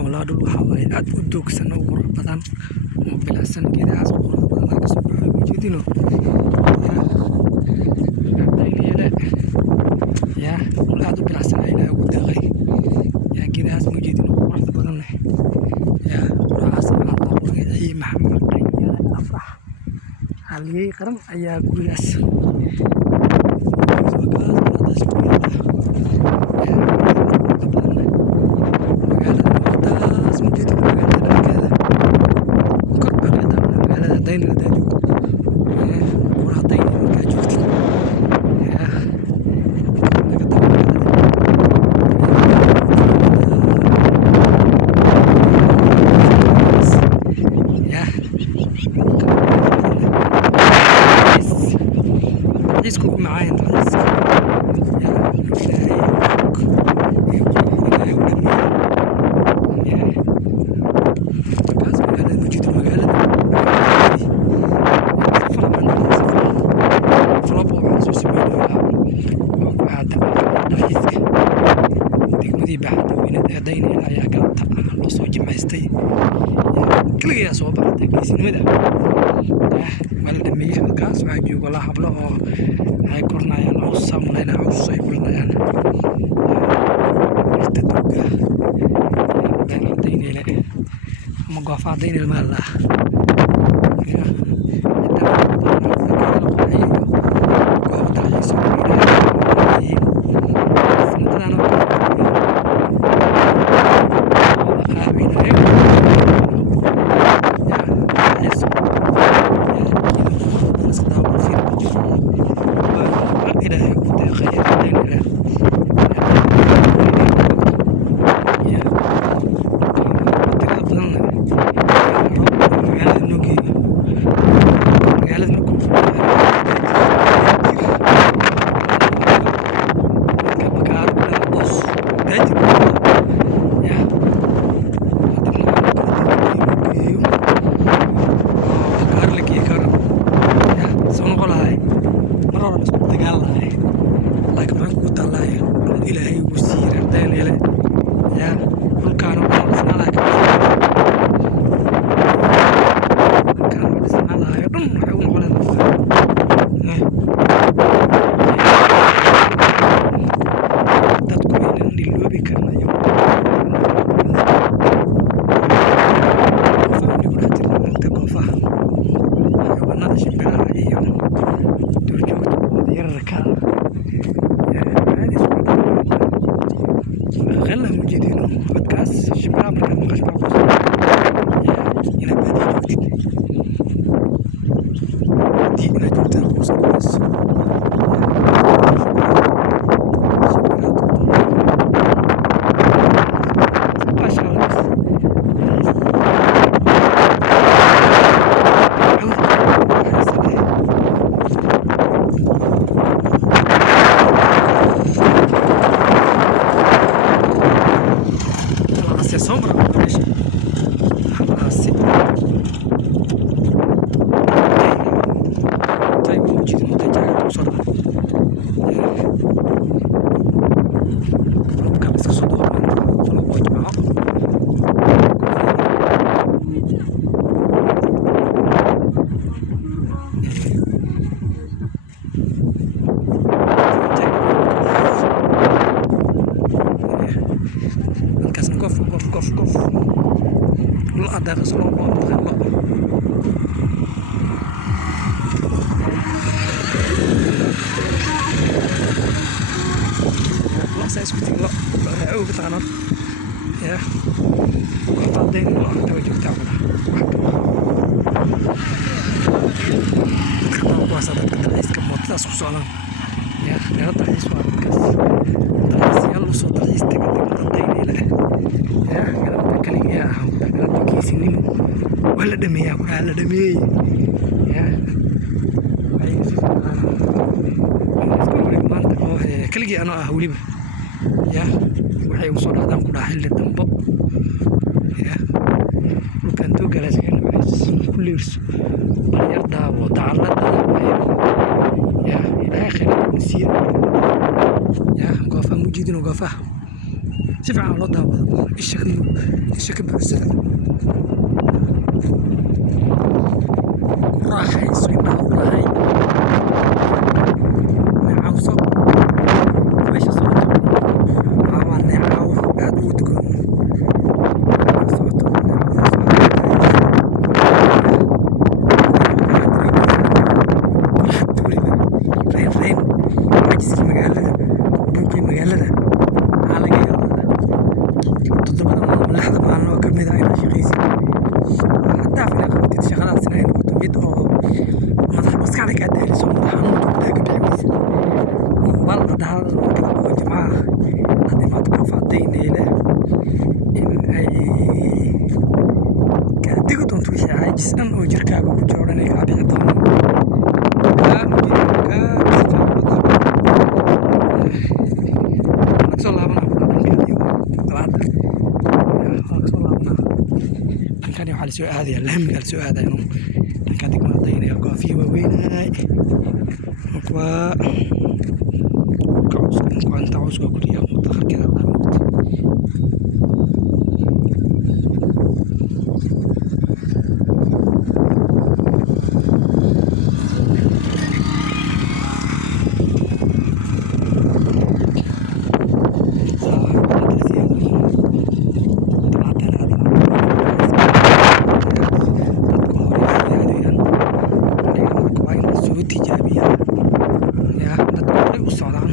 dhulkan walaa dhul waxaa waaye aad u doogsan oo qurux badan oo bilicsan geedahaas oo qurux badan halka soo baxay ujeedino ya dhul aad u bilicsan ayaa ugu deeqay ya geedahaas ujeedino qurux badan ya quraas Allah qurxiyay maxamed qayya afrax haliyay qaran ayaa gurigaas isku macaan taas ya ilaahay u dhameeyay ya kaas magaalada wajid magaalada falabo soo sameeyay oo ku hada dhaxiiska degmadii baxda weynada hadaynay ayaa galabta loo soo jimaystay kaliya soo baxday geesinimada wal dhameeyay halkaas waxa joogo la hablo oo ay kornayaan oo saamlayna oo soo iibinayaan dadka daynayna ma goofaadayna ma la ya ilaahay ugu siiyay daynayla ya dhulkaan oo dhisnaa lahayo dhan waxay u noqonayaan dadku inaan dhiloobi karnayo goofaha xayawaanada shimbiraha iyo duurjoogta yararka غلا مجدينه بودكاست شباب مركز مقاش بعض إلى بدي دي إلى جوتها وصلت sombra deixa assim tem um tiro não tem que só falou que cabeça só dorme falou pode mal كف لا ده غسل الله تخلق لا سيسكتي لا أو بتاعنا يا قطعتين لا توجه تعملها خطأ واسطة كتلاقيس كم متلاس خصوصا يا لا تحس وارد كاس تحس يلا صوت تحس تقدم إلى يا قلبت كلي يا قلبت كيسين ولا دمية ولا دمية يا عايز كلي أنا أهولي يا وحي وصل هذا كنا حل الدنبا يا وكان تو جالس كان كل يرس يرضى وتعرض يا إلى آخر نسير يا قفا مجيدين وقفا si fiican loo daawado isha ka buuxsada ku raaxayso indhaha u lahay neecawso meesha socoto waa neecaw aad u udgoon socoto reyn cajiskii magaalada buuqii magaalada waxaa laga yaabaa 7 maalin 6 maalin oo kamid ah inaad shaqaysid haddaaf inaad qabatid shaqadaasina ay noqoto mid oo maskaxda kaa daaliso madax xanuun joogtaa ka bixi weysid bal hadda kala oo jimcaha hadda imaad qof caddaynayna in ay kaa digi doonto wixii caajis dhan oo jirkaaga ku jiro dhan ay kaa bixi doonaan soo laabana dhankani waxaa lasoo aadaya laamiga lasoo aadaya inuu dhankaa degmaadaynaya koofiya waaweynaay waa inta cawska guriya mudakharkeeda laa muuqda tijaabiya ya dadku horey u socdaan